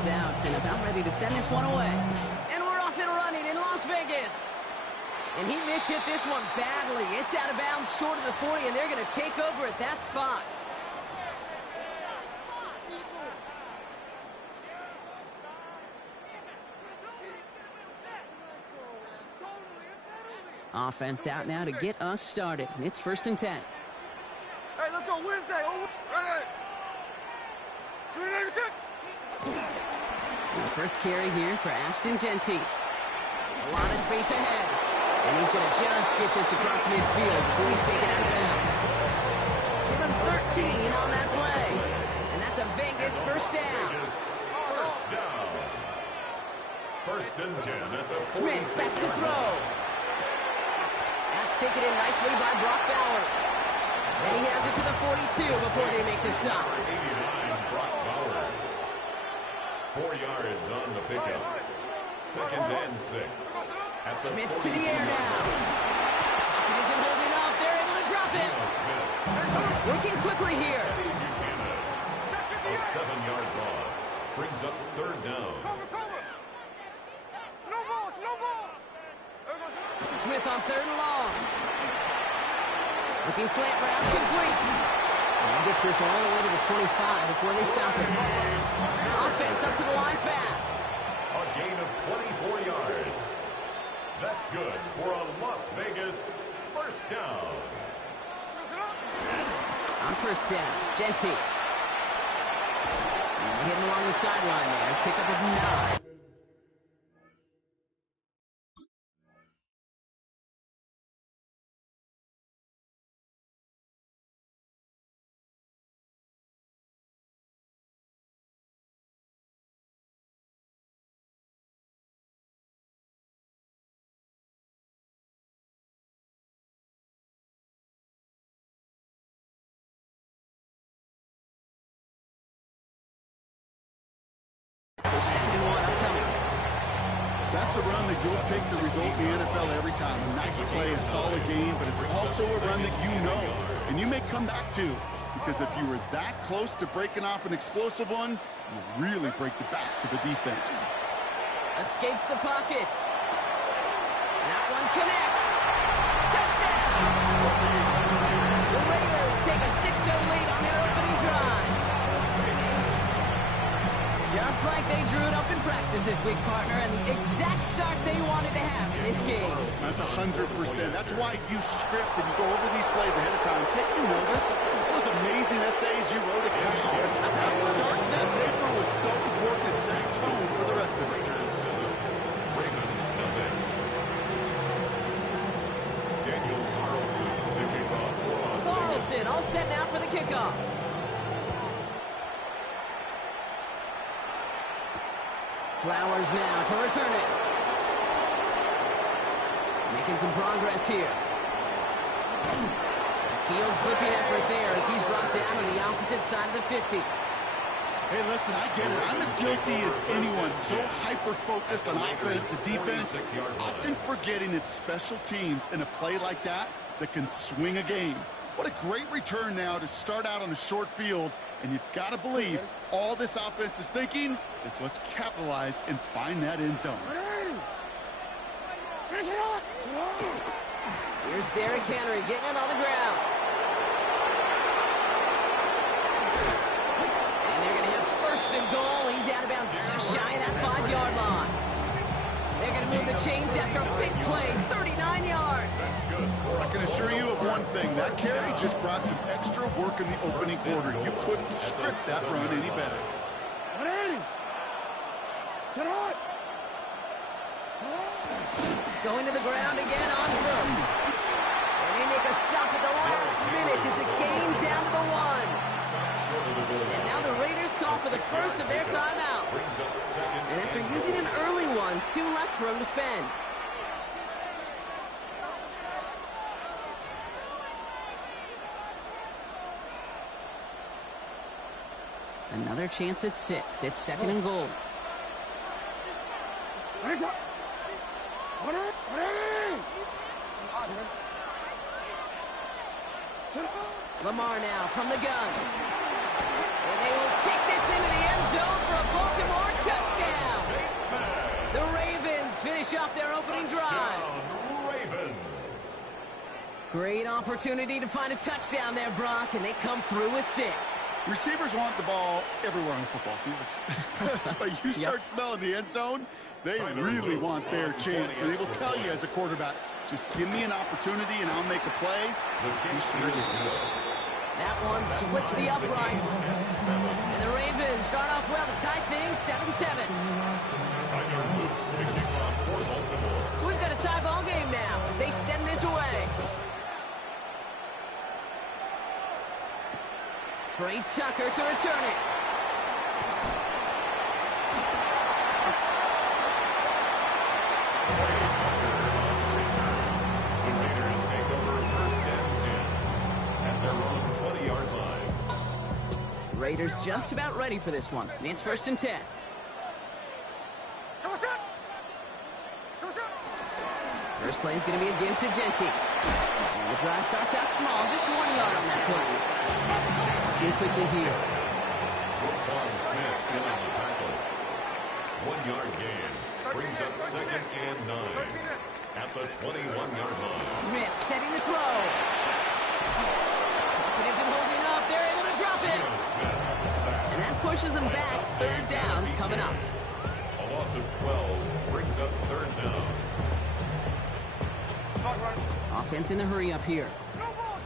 is out and about ready to send this one away. And we're off and running in Las Vegas. And he mishit this one badly. It's out of bounds short of the 40, and they're going to take over at that spot. Offense out now to get us started. It's 1st and 10. Hey, let's go Wednesday. The first carry here for Ashton Genty. A lot of space ahead. And he's going to just get this across midfield before he's taken out of bounds. Give him 13 on that play. And that's a Vegas first down. First down. 1st and 10 at the 46. Smith back to throw. That's taken in nicely by Brock Bowers. And he has it to the 42 before they make the stop. 89, Brock Bowers. 4 yards on the pickup. 2nd and 6. Smith to the air now. He isn't holding up. They're able to drop him. Working quickly here. A 7-yard loss brings up 3rd down. Smith on 3rd and long. Looking slant route, complete. And he gets this all the way to the 25 before they stop him. Offense up to the line fast. A gain of 24 yards. That's good for a Las Vegas first down. On 1st down, Genty. And they hit him along the sideline there. Pickup of 9. So 2nd and 1 upcoming. That's a run that you'll take the result in the NFL every time. A nice play, a solid game, but it's also a run that you know and you may come back to, because if you were that close to breaking off an explosive one, you really break the backs of the defense. Escapes the pocket. That one connects. Touchdown! The Raiders take a 6-0 lead on their opening drive. Just like they drew it up in practice this week, partner, and the exact start they wanted to have in this game. That's 100%. That's why you script and you go over these plays ahead of time. Can't you notice those amazing essays you wrote at Cal? That start to that paper was so important. It set a tone for the rest of it. Ravens nothing. Daniel Carlson to kick off for Las Vegas. Carlson all set now for the kickoff. Flowers now to return it. Making some progress here. Field flipping effort there as he's brought down on the opposite side of the 50. Hey, listen, I get it. I'm as guilty as anyone. So hyper-focused on offense and defense, often forgetting it's special teams in a play like that can swing a game. What a great return now to start out on a short field, and you've got to believe all this offense is thinking is let's capitalize and find that end zone. Here's Derrick Henry getting it on the ground. And they're going to have 1st and goal. He's out of bounds just shy of that 5-yard line. They're going to move the chains after a big play, 39 yards. I can assure you of one thing. That carry just brought some extra work in the opening quarter. You couldn't script that run any better. Going to the ground again on Brooks. And they make a stop at the last minute. It's a gain down to the 1. And now the Raiders call for the first of their timeouts. And after using an early one, 2 left for him to spend. Another chance at 6. It's 2nd and goal. Lamar now from the gun. And they will take this into the end zone for a Baltimore touchdown. Great opportunity to find a touchdown there, Brock, and they come through with 6. Receivers want the ball everywhere on the football field. But you start smelling the end zone, they really want their chance. And they will tell you as a quarterback, just give me an opportunity and I'll make a play. That one splits the uprights. And the Ravens start off well to tie things 7-7. So we've got a tie ball game now as they send this away. Trey Tucker to return it. The Raiders take over 1st and 10 at their own 20-yard line. Raiders just about ready for this one. It's 1st and 10. First play is going to be a give to Genty. The drive starts out small, just 1 yard on that play. In quickly here. Smith in on the tackle. 1-yard gain. Brings up 2nd and 9 at the 21-yard line. Smith setting the throw. It isn't holding up. They're able to drop it. And that pushes them back. 3rd down coming up. A loss of 12 brings up 3rd down. Offense in the hurry up here. No ball.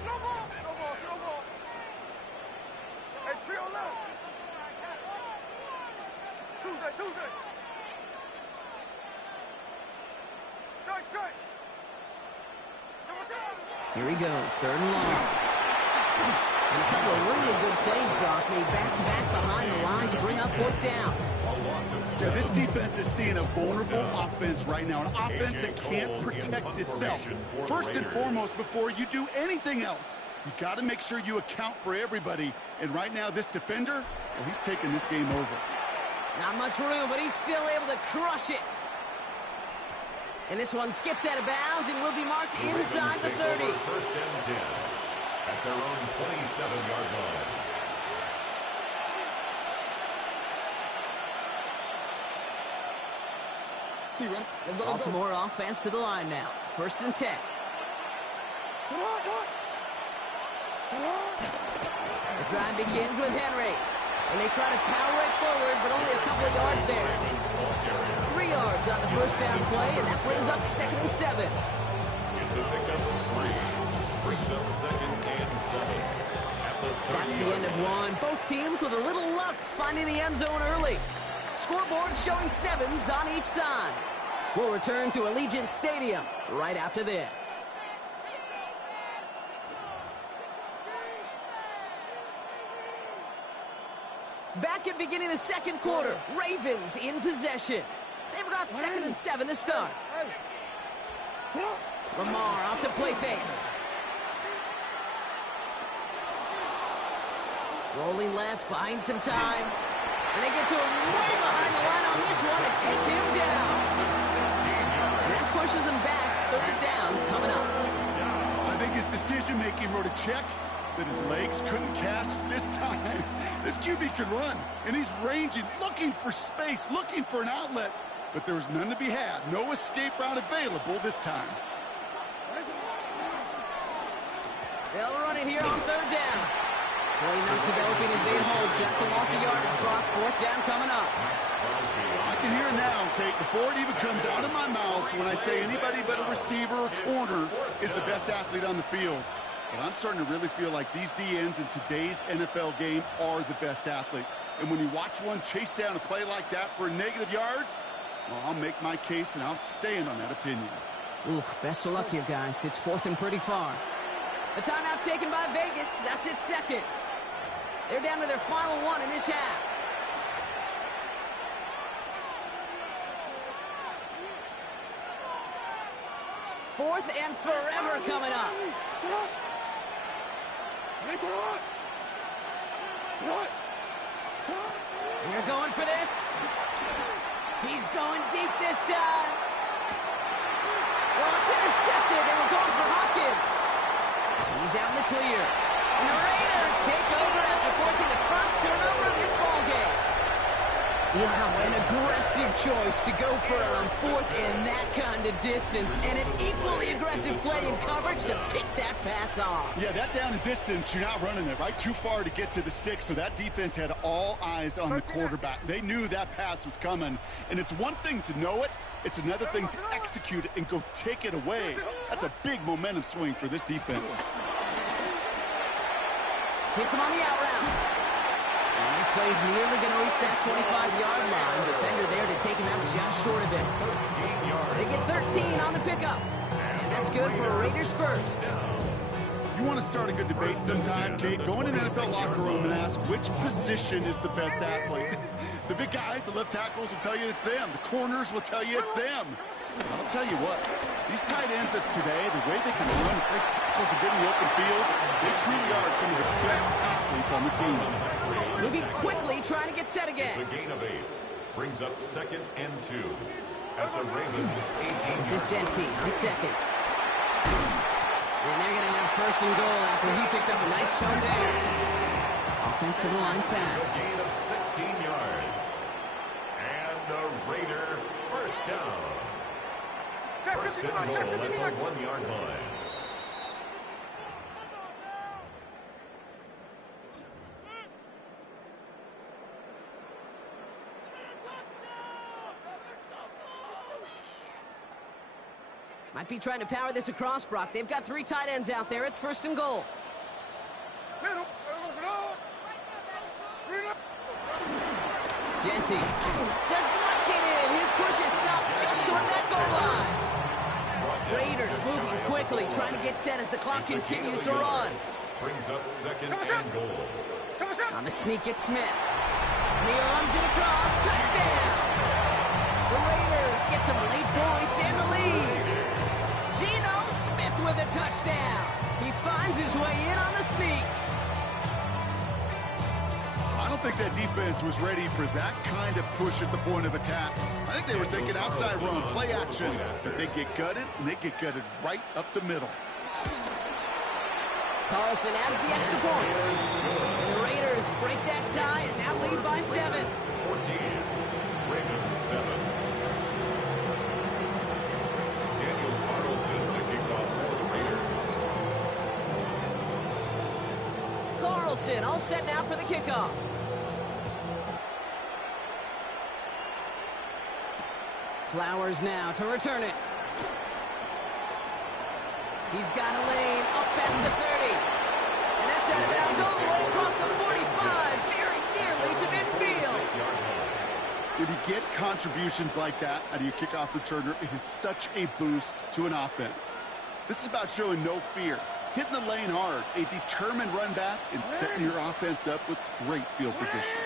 Hey, trio left. Tuesday. Strike. Here he goes. 3rd and long. And a couple of really good plays, Brock, made back-to-back behind the line to bring up 4th down. Yeah, this defense is seeing a vulnerable offense right now, an offense that can't protect itself. First and foremost, before you do anything else, you got to make sure you account for everybody. And right now, this defender, well, he's taking this game over. Not much room, but he's still able to crush it. And this one skips out of bounds and will be marked inside the 30. 1st and 10 at their own 27-yard line. Baltimore offense to the line now. 1st and 10. The drive begins with Henry. And they try to power it forward, but only a couple of yards there. 3 yards on the 1st down play, and that brings up 2nd and 7. It's a pickup of 3. Brings up 2nd and 7 at the 30. That's the end of one. Both teams with a little luck finding the end zone early. Scoreboard showing 7s on each side. We'll return to Allegiant Stadium right after this. Back at beginning of the 2nd quarter. Ravens in possession. They've got 2nd and 7 to start. Lamar off the play fake. Rolling left, buying some time. And they get to him way behind the line on this one and take him down. And that pushes him back. 3rd down coming up. I think his decision-making wrote a check that his legs couldn't catch this time. This QB can run, and he's ranging, looking for space, looking for an outlet. But there was none to be had. No escape route available this time. They'll run it here on 3rd down. Play not developing as they hold. That's a loss of yardage, Brock. 4th down coming up. I can hear now, Kate, before it even comes out of my mouth when I say anybody but a receiver or corner is the best athlete on the field. But I'm starting to really feel like these DNs in today's NFL game are the best athletes. And when you watch one chase down a play like that for negative yards, well, I'll make my case and I'll stand on that opinion. Oof, best of luck here, guys. It's 4th and pretty far. The timeout taken by Vegas. That's its 2nd. They're down to their final one in this half. Fourth and forever coming up. They're going for this. He's going deep this time. Well, it's intercepted. They were going for Hopkins. He's out in the clear. And the Raiders take over after forcing the first turnover of this ball game. Wow, an aggressive choice to go for it on fourth and that kind of distance, and an equally aggressive play in coverage to pick that pass off. Yeah, that down and distance, you're not running it, right? Too far to get to the stick, so that defense had all eyes on the quarterback. They knew that pass was coming, and it's one thing to know it, it's another thing to execute it and go take it away. That's a big momentum swing for this defense. Hits him on the out route. And this play's nearly going to reach that 25-yard line. Defender there to take him out just short of it. They get 13 on the pickup. And that's good for Raiders first. You want to start a good debate sometime, Kate? Go in an NFL locker room and ask which position is the best athlete. The big guys, the left tackles will tell you it's them. The corners will tell you it's them. But I'll tell you what, these tight ends of today, the way they can run great tackles and get in the open field, they truly are some of the best athletes on the team. Moving quickly, trying to get set again. It's a gain of 8. Brings up 2nd and 2. At the Ravens 18. This is Genty on second. And they're going to have 1st and goal after he picked up a nice chunk there. Offensive line fast. Gain of 16 yards. And the Raider first down. 1st and goal at the 1-yard line. Might be trying to power this across, Brock. They've got 3 tight ends out there. It's 1st and goal. Genty does not get in. His push is stopped just short of that goal line. Raiders moving quickly, trying to get set as the clock continues to run. Brings up 2nd and goal. On the sneak, it's Smith. And he runs it across. Touchdown! The Raiders get some late points and the lead. Geno Smith with a touchdown. He finds his way in on the sneak. I don't think that defense was ready for that kind of push at the point of attack. I think they were thinking outside run, play action, but they get gutted, and they get gutted right up the middle. Carlson adds the extra point. And the Raiders break that tie and now lead by 7. 14. Ravens 7. Daniel Carlson the kickoff for the Raiders. Carlson all set now for the kickoff. Flowers now to return it. He's got a lane up past the 30. And that's out of bounds all the way across the 45. Very nearly to midfield. When you get contributions like that out of your kickoff returner, it is such a boost to an offense. This is about showing no fear, hitting the lane hard, a determined run back, and setting your offense up with great field position.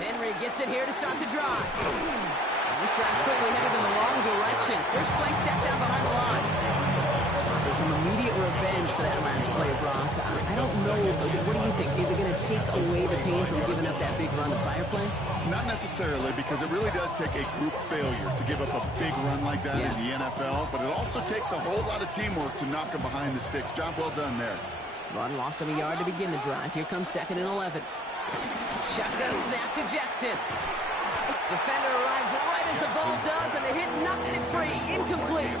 Henry gets it here to start the drive. This drive's quickly headed in the wrong direction. First play set down behind the line. So some immediate revenge for that last play, Brock. I don't know. What do you think? Is it going to take away the pain from giving up that big run the prior play? Not necessarily, because it really does take a group failure to give up a big run like that in the NFL, but it also takes a whole lot of teamwork to knock them behind the sticks. Job well done there. Run lost him a yard to begin the drive. Here comes 2nd and 11. Shotgun snap to Jackson. Defender arrives right as the ball does, and the hit knocks it free. Incomplete.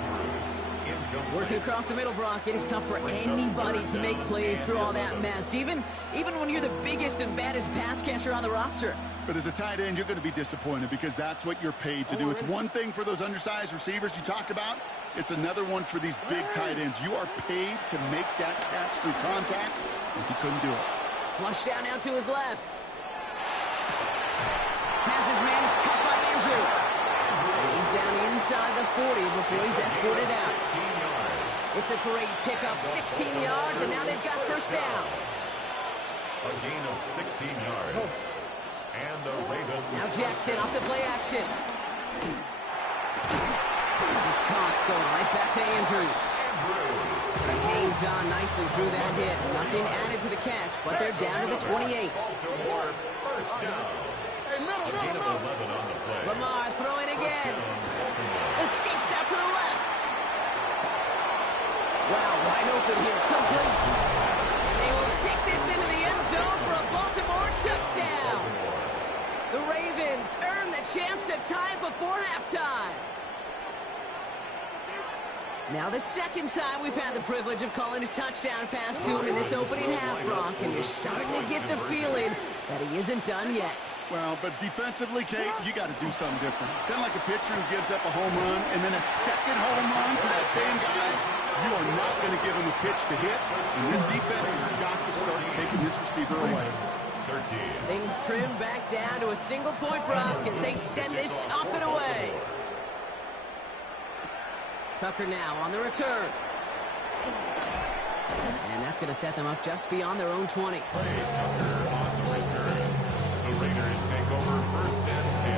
Working across the middle, Brock. It is tough for anybody to make plays through all that mess, even when you're the biggest and baddest pass catcher on the roster. But as a tight end, you're going to be disappointed because that's what you're paid to do. It's one thing for those undersized receivers you talked about. It's another one for these big tight ends. You are paid to make that catch through contact, and he couldn't do it. Flush down now to his left. Has his man, it's cut by Andrews. And he's down inside the 40 before he's escorted out. It's a great pickup, 16 yards, and now they've got first down. A gain of 16 yards. And the Ravens. Now Jackson off the play action. This is Cox going right back to Andrews. He hangs on nicely through that hit. Nothing added to the catch, but they're down to the 28. First down. A gain of 11 on the play. Lamar throwing again. Escapes out to the left. Wow, wide open here. Complete. And they will take this into the end zone for a Baltimore touchdown. seconds. Earn the chance to tie it before halftime. Now the second time we've had the privilege of calling a touchdown pass to him in this opening half, Brock, and you're starting to get the feeling that he isn't done yet. Well, but defensively, Kate, you got to do something different. It's kind of like a pitcher who gives up a home run and then a second home run to that same guy. You are not going to give him a pitch to hit, and this defense has got to start taking this receiver away. 13. Things trimmed back down to a single point, Brock, as they send this off and away. Tucker now on the return. And that's going to set them up just beyond their own 20. Tucker on return. The Raiders take over first and 10.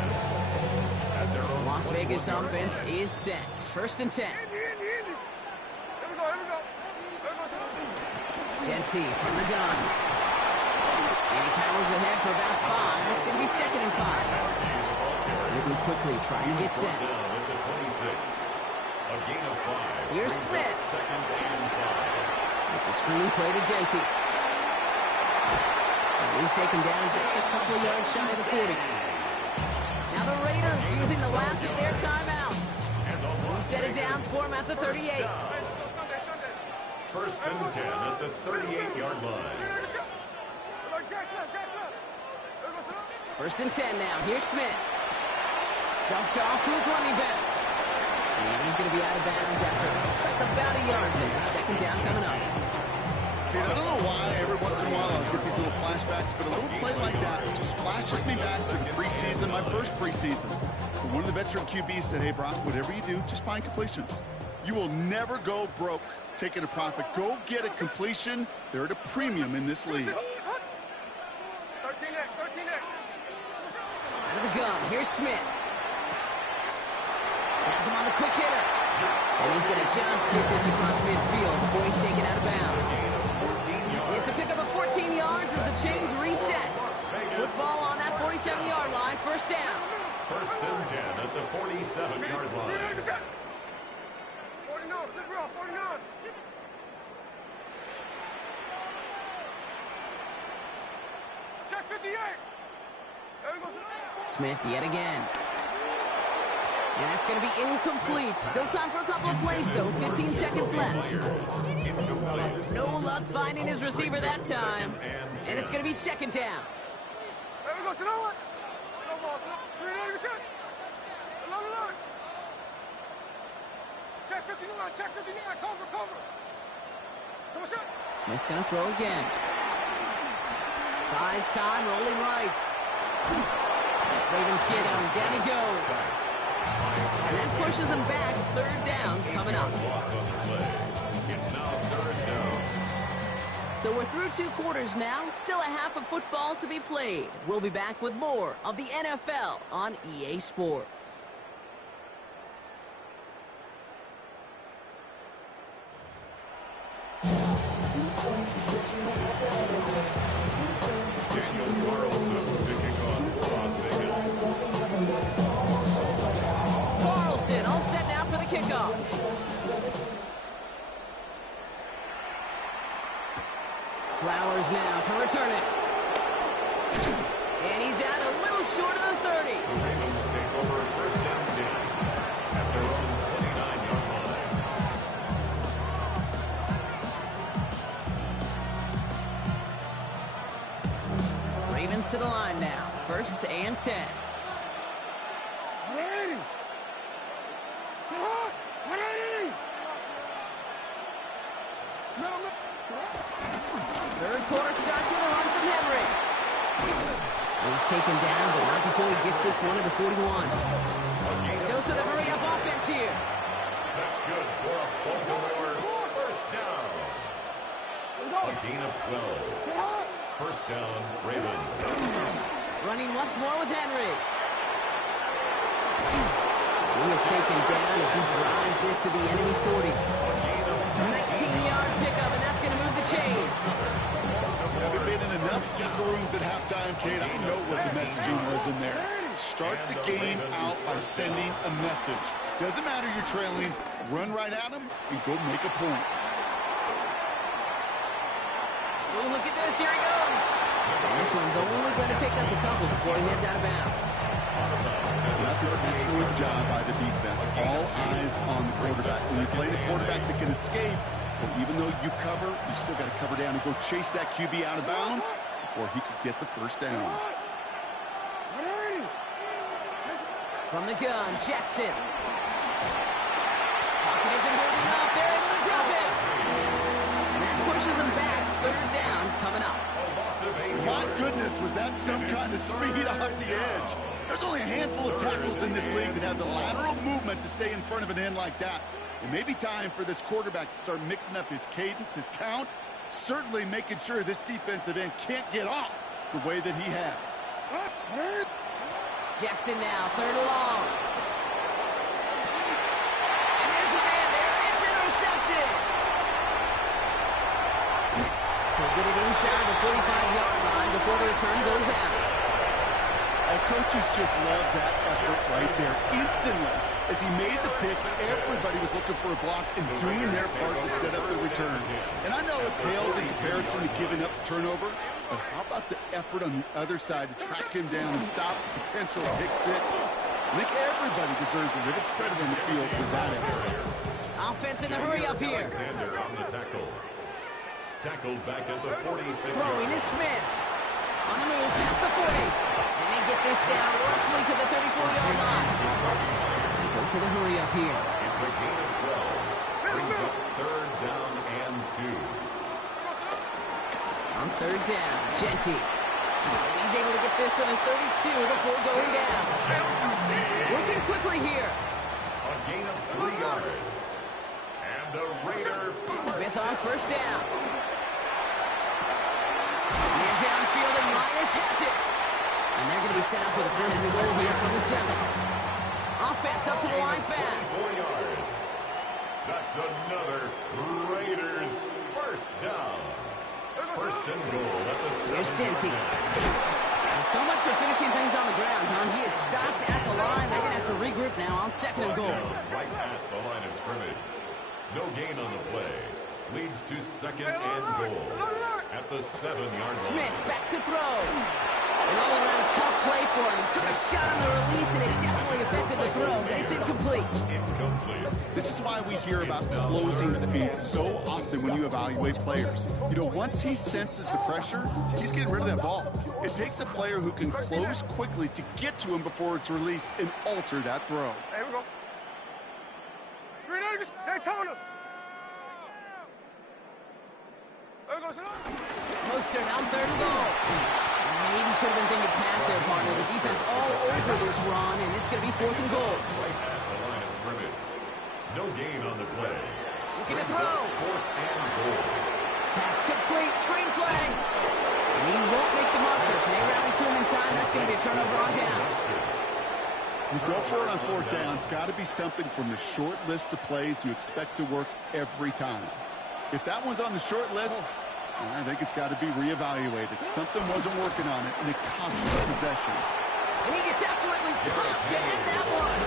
At their own Las Vegas offense is set. First and 10. Here we go. Genty from the gun. And he powers ahead for about 5. It's going to be second and 5. Moving quickly, trying to get set. At the 26. A gain of 5. Here's Smith. Second and 5. It's a screen play to Genty. And he's taken down just a couple of yards shy of the 40. Now the Raiders using the last of their timeouts. Who set it down for him at the 38. First and 10 at the 38-yard line. First and 10 now. Here's Smith. Dumped off to his running back. And he's going to be out of bounds after looks like about a yard there. Second down coming up. Kate, I don't know why every once in a while I'll get these little flashbacks, but a little play like that just flashes me back to the preseason, my first preseason. One of the veteran QBs said, hey, Brock, whatever you do, just find completions. You will never go broke taking a profit. Go get a completion. They're at a premium in this league. 13X. Out of the gun. Here's Smith. Has him on the quick hitter. And he's going to just get this across midfield before he's taken out of bounds. It's a pickup of 14 yards as the chains reset. Football on that 47-yard line. First down. First and 10 at the 47-yard line. 49, let's roll, 49. Check 58. Smith yet again. And that's going to be incomplete. Still time for a couple of plays, though. 15 seconds left. No luck finding his receiver that time. And it's going to be second down. There we go, so no one. No balls, 380%. Check 59, cover. Smith's going to throw again. Buys time, rolling right. Ravens get him. Down he goes. And that pushes him back. Third down coming up. It's now third down. So we're through 2 quarters now. Still a half of football to be played. We'll be back with more of the NFL on EA Sports. Daniel Carlson picking off Las Vegas. Carlson all set now for the kickoff. Flowers now to return it. And he's out a little short of the 30. The Ravens take over first and 10 at their own 29-yard line. Ravens to the line now. First and 10. 180. Third quarter starts with a run from Henry. He's taken down, but not before he gets this one at the 41. Dose of the hurry-up offense here. That's good for a Baltimore first down. A gain of 12. First down, Ravens. Running once more with Henry. He is taken down as he drives this to the enemy 40. 19-yard pickup, and that's going to move the chains. Having been in enough locker rooms at halftime, Kate, I know what the messaging was in there. Start the game out by sending a message. Doesn't matter you're trailing, run right at them and go make a point. Oh, look at this. Here he goes. And this one's only going to pick up a couple before he heads out of bounds. That's an excellent job by the defense. All eyes on the quarterback. When you're playing a quarterback that can escape, well, even though you cover, you still got to cover down and go chase that QB out of bounds before he could get the first down. From the gun, Jackson. Pocket isn't holding up. They're able to drop it. And that pushes them back. Third down coming up. My goodness, was that some kind of speed off the edge? There's only a handful of tackles in this league that have the lateral movement to stay in front of an end like that. It may be time for this quarterback to start mixing up his cadence, his count, certainly making sure this defensive end can't get off the way that he has. Jackson now, third and long. And there's a man there. It's intercepted. To get it inside the 45-yard line before the return goes out. Coaches just love that effort right there. Instantly, as he made the pick, everybody was looking for a block and doing their part to set up the return. And I know it pales in comparison to giving up the turnover, but how about the effort on the other side to track him down and stop the potential pick six? I think everybody deserves a little credit on the field for that effort. Offense in the hurry up here. Alexander on the tackle. Tackled back at the 46. Throwing is Smith. On the move, past the 40. And they get this down roughly to the 34-yard line. He goes to the hurry up here. It's a gain of 12. Brings up third down and 2. On third down, Genty. And he's able to get this to the 32 before going down. Working quickly here. A gain of 3 yards. And the Raider. Smith on first down. Man downfield, and Myers has it. And they're going to be set up with a first and goal here from the 7. Offense up to the line fast. 4 yards. That's another Raiders first down. First and goal at the 7. Here's Genty. So much for finishing things on the ground, huh? He is stopped at the line. They're going to have to regroup now on second and goal. Right at the line of scrimmage. No gain on the play. Leads to second and goal at the 7-yard line. Smith back to throw. An all-around tough play for him. He took a shot on the release, and it definitely affected the throw, but it's incomplete. This is why we hear about closing speed so often when you evaluate players. You know, once he senses the pressure, he's getting rid of that ball. It takes a player who can close quickly to get to him before it's released and alter that throw. Here we go. Daytona. Mostert on third and goal. Maybe should have been thinking pass there, partner. The defense all over this run, and it's going to be fourth and goal. Right at the line of scrimmage. No gain on the play. Looking to throw. Fourth and goal. Pass complete. Screen flag. And he won't make the marker. If they rally to him in time, that's going to be a turnover on downs. You go for it on fourth down. It's got to be something from the short list of plays you expect to work every time. If that one's on the short list, I think it's got to be reevaluated. Something wasn't working on it, and it cost him possession. And he gets absolutely popped to end that one.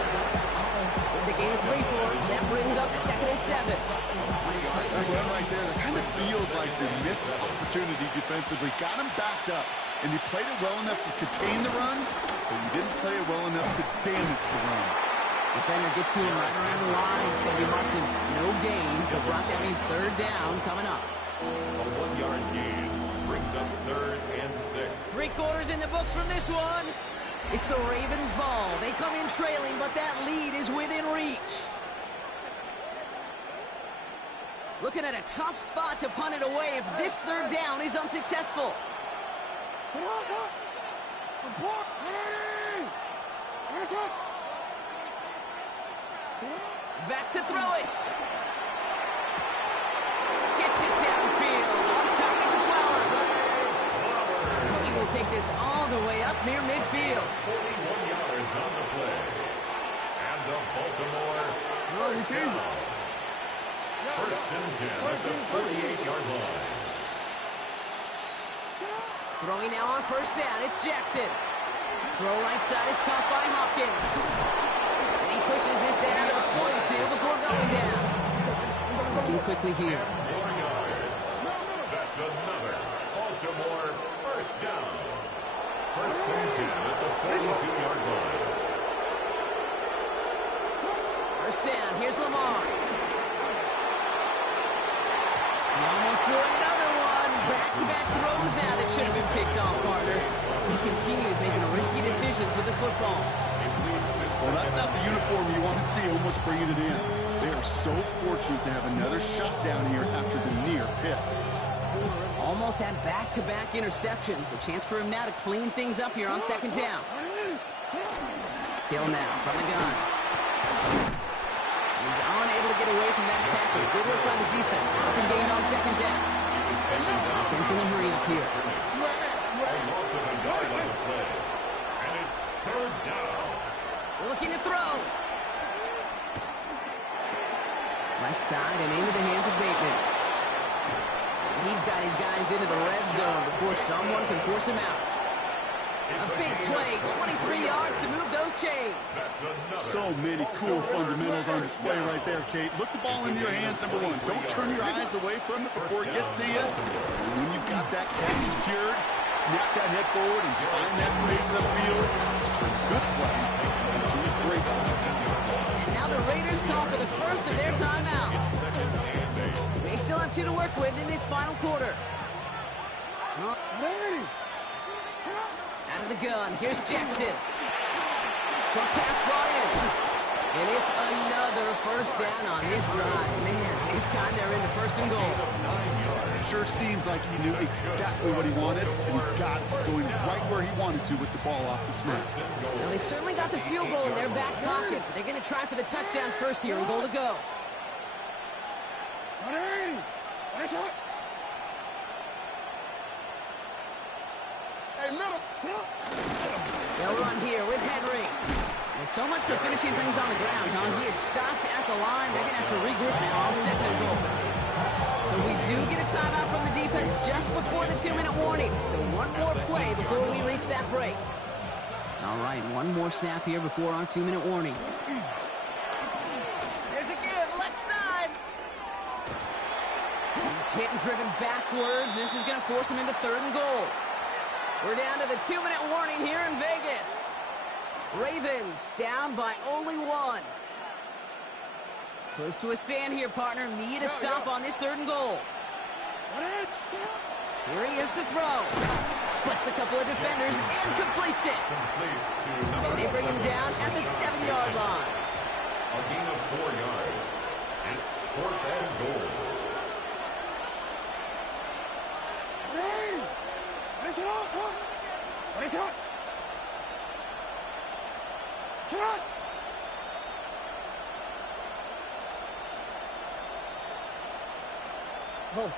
It's a gain of 3 for him. That brings up second and 7. That run right there, that kind of feels like the missed opportunity defensively. Got him backed up, and you played it well enough to contain the run, but you didn't play it well enough to damage the run. Defender gets to him right around the line. It's going to be marked as no gain, so Brock, that means third down coming up. A 1-yard gain brings up third and 6. 3 quarters in the books from this one. It's the Ravens' ball. They come in trailing, but that lead is within reach. Looking at a tough spot to punt it away if this third down is unsuccessful. Back to throw it. Gets it downfield. On target to Flowers. He will take this all the way up near midfield. 41 yards on the play. And the Baltimore first down. First and 10 at the 48-yard line. Throwing now on first down. It's Jackson. Throw right side is caught by Hopkins. And he pushes this down to the 42 before going down. Looking quickly here. 4 yards. That's another Baltimore first down. First and 10 at the 42-yard line. throws now that should have been picked off, partner, as he continues making risky decisions with the football. Well, that's not the uniform you want to see almost bringing it in. They are so fortunate to have another shot down here after the near pick. Almost had back-to-back interceptions. A chance for him now to clean things up here on second down. Hill now from the gun. He's unable to get away from that tackle. Good work by the defense. Nothing gained on second down. Offense in a hurry up here. Loss of a yard on the play. And it's third down. Looking to throw. Right side and into the hands of Bateman. And he's got his guys into the red zone before someone can force him out. A big play, 23 yards to move those chains. So many cool fundamentals on display right there, Kate. Look the ball into your hands, number one. Don't turn your eyes away from it before it gets to you. And when you've got that catch secured, snap that head forward and find that space upfield. Good play. Great play. Now the Raiders call for the first of their timeouts. They still have 2 to work with in this final quarter. Out of the gun, here's Jackson. Short pass brought in. And it's another first down on this drive. Man, this time they're into first and goal. Sure seems like he knew exactly what he wanted, and he got it going right where he wanted to with the ball off the snap. Well, they've certainly got the field goal in their back pocket, but they're going to try for the touchdown first here and goal to go. Hey, middle. They'll run here with Henry. Well, so much for finishing things on the ground, huh? He is stopped at the line. They're going to have to regroup now on second and goal. So we do get a timeout from the defense just before the 2-minute warning. So one more play before we reach that break. All right, one more snap here before our 2-minute warning. There's a give, left side. He's hit and driven backwards. This is going to force him into third and goal. We're down to the 2-minute warning here in Vegas. Ravens down by only 1. Close to a stand here, partner. Need a stop on this third and goal. Here he is to throw. Splits a couple of defenders and completes it. And they bring him down at the 7-yard line. A gain of 4 yards. It's fourth and goal. Oh.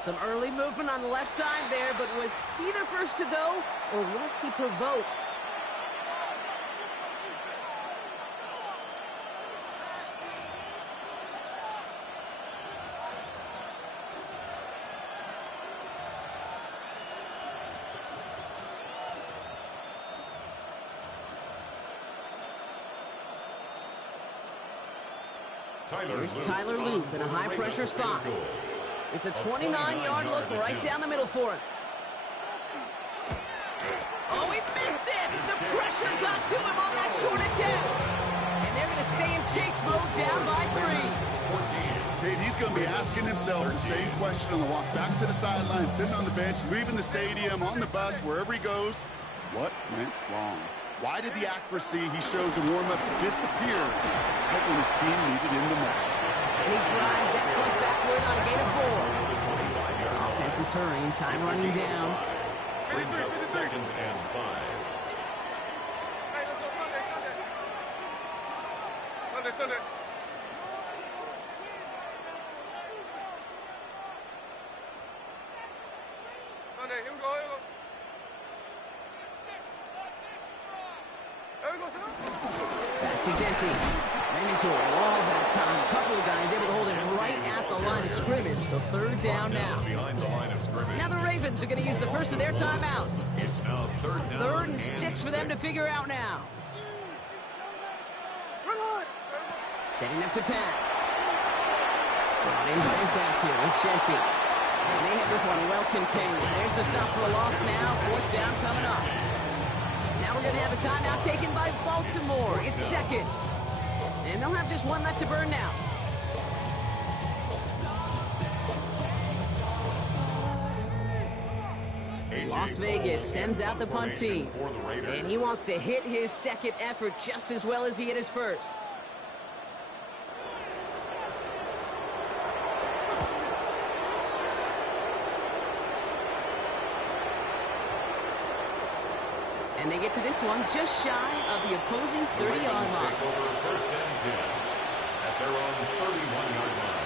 Some early movement on the left side there, but was he the first to go, or was he provoked? Here's Tyler Loop in a high-pressure spot. It's a 29-yard look right down the middle for him. Oh, he missed it! The pressure got to him on that short attempt. And they're going to stay in chase mode down by 3. Kate, he's going to be asking himself the same question on the walk back to the sideline, sitting on the bench, leaving the stadium, on the bus, wherever he goes. What went wrong? Why did the accuracy he shows in warm-ups disappear right when his team needed him the most? And he drives that foot backward on a gain of 4. Offense is hurrying, time running down. Brings up second and 5. Hey, let's go Sunday. Sunday. Sunday, here we go, here we go. Back to Genty. Ran into a wall that time. A couple of guys able to hold him right at the line of scrimmage. So third down now. Behind the line of scrimmage. Now the Ravens are going to use the first of their timeouts. It's now third down. Third and 6 for them to figure out now. Setting up to pass. Brought in by his back here. It's Genty. And they have this one well contained. There's the stop for a loss now. Fourth down coming up. Now we're going to have a timeout taken by Baltimore. It's second. And they'll have just one left to burn now. Las Vegas sends out the punt team. And he wants to hit his second effort just as well as he hit his first. And they get to this one just shy of the opposing 30-yard line. First and 10 at their own 31-yard line.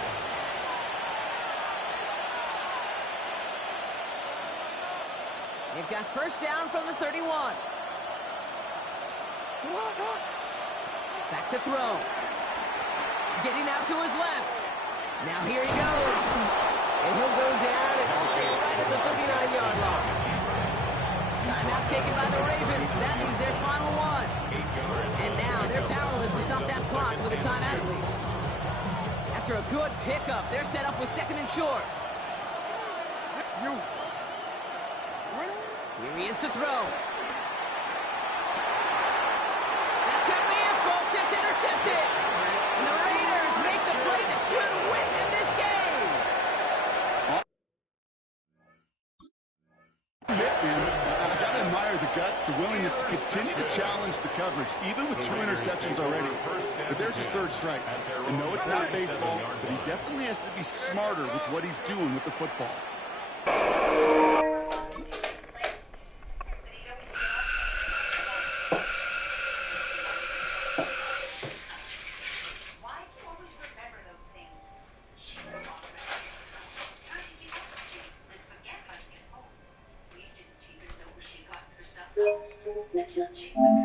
They've got first down from the 31. Back to throw. Getting out to his left. Now here he goes. And he'll go down, and we'll say right at the 39-yard line. Timeout taken by the Ravens. That is their final one. And now they're powerless to stop that clock with a timeout at least. After a good pickup, they're set up with second and short. Here he is to throw. That could be it, folks. It's intercepted. And the Raiders make the play that should win them this game. I gotta admire the guts, the willingness to continue to challenge the coverage, even with 2 interceptions already. But there's his third strike. And no, it's not baseball, but he definitely has to be smarter with what he's doing with the football.